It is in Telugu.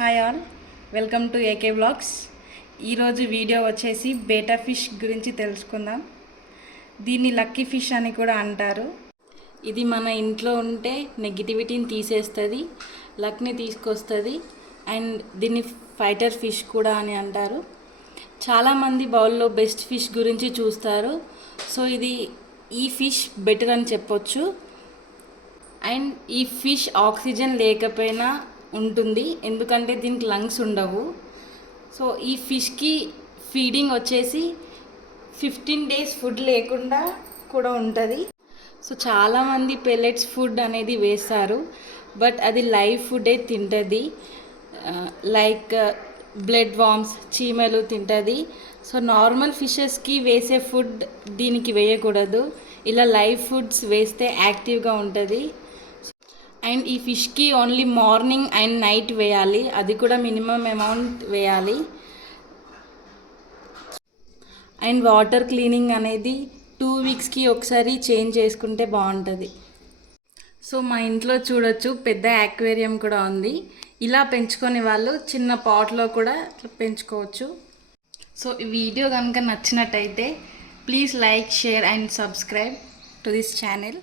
Hi all, welcome to AK vlogs. ఈరోజు వీడియో వచ్చేసి బేటా ఫిష్ గురించి తెలుసుకుందాం. దీన్ని లక్కీ ఫిష్ అని కూడా అంటారు. ఇది మన ఇంట్లో ఉంటే నెగిటివిటీని తీసేస్తుంది, లక్ని తీసుకొస్తుంది. అండ్ దీన్ని ఫైటర్ ఫిష్ కూడా అని అంటారు. చాలామంది బౌల్లో బెస్ట్ ఫిష్ గురించి చూస్తారు. సో ఈ ఫిష్ బెటర్ అని చెప్పొచ్చు. అండ్ ఈ ఫిష్ ఆక్సిజన్ లేకపోయినా ఉంటుంది, ఎందుకంటే దీనికి లంగ్స్ ఉండవు. సో ఈ ఫిష్కి ఫీడింగ్ వచ్చేసి 15 days ఫుడ్ లేకుండా కూడా ఉంటుంది. సో చాలామంది పెల్లెట్స్ ఫుడ్ అనేది వేస్తారు, బట్ అది లైవ్ ఫుడే తింటుంది. లైక్ బ్లడ్ వామ్స్, చీమలు తింటుంది. సో నార్మల్ ఫిషెస్కి వేసే ఫుడ్ దీనికి వేయకూడదు. ఇలా లైవ్ ఫుడ్స్ వేస్తే యాక్టివ్గా ఉంటుంది. అండ్ ఈ ఫిష్కి ఓన్లీ మార్నింగ్ అండ్ నైట్ వేయాలి, అది కూడా మినిమం అమౌంట్ వేయాలి. అండ్ వాటర్ క్లీనింగ్ అనేది 2 weeksకి ఒకసారి చేంజ్ చేసుకుంటే బాగుంటుంది. సో మా ఇంట్లో చూడొచ్చు, పెద్ద యాక్వేరియం కూడా ఉంది. ఇలా పెంచుకునే వాళ్ళు చిన్న పాట్లో కూడా పెంచుకోవచ్చు. సో ఈ వీడియో కనుక నచ్చినట్టయితే please like, share and subscribe to this channel.